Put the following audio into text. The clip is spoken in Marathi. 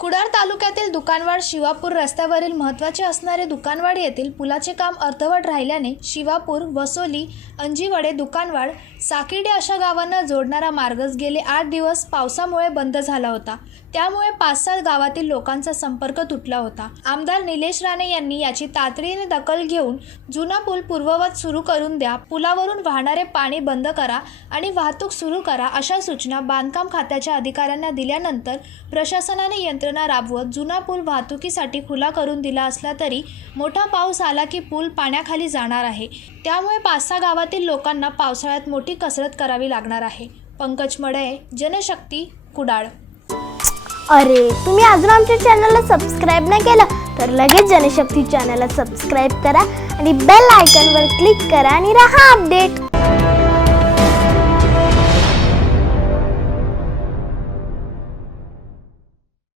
कुडाळ तालुक्यातील दुकानवाड शिवापूर रस्त्यावरील महत्त्वाचे असणारे दुकानवाड येथील पुलाचे काम अर्धवट राहिल्याने शिवापूर वसोली अंजीवडे दुकानवाड साकिर्डे अशा गावांना जोडणारा मार्गच गेले आठ दिवस पावसामुळे बंद झाला होता. त्यामुळे पाच सात गावातील लोकांचा संपर्क तुटला होता. आमदार निलेश राणे यांनी याची तातडीने दखल घेऊन जुना पूल पूर्ववत सुरू करून द्या पुलावरून वाहणारे पाणी बंद करा आणि वाहतूक सुरू करा अशा सूचना बांधकाम खात्याच्या अधिकाऱ्यांना दिल्यानंतर प्रशासनाने यंत्र यंत्रणा राबवत जुना पूल वाहतुकीसाठी खुला करून दिला असला तरी मोठा पाऊस आला की पूल पाण्याखाली जाणार आहे. त्यामुळे पाच सहा गावातील लोकांना पावसाळ्यात मोठी कसरत करावी लागणार आहे. पंकज मडे जनशक्ती कुडाळ. अरे तुम्ही अजून आमच्या चॅनलला सबस्क्राईब नाही केलं तर लगेच जनशक्ती चॅनलला सबस्क्राईब करा आणि बेल आयकॉनवर क्लिक करा आणि राहा अपडेट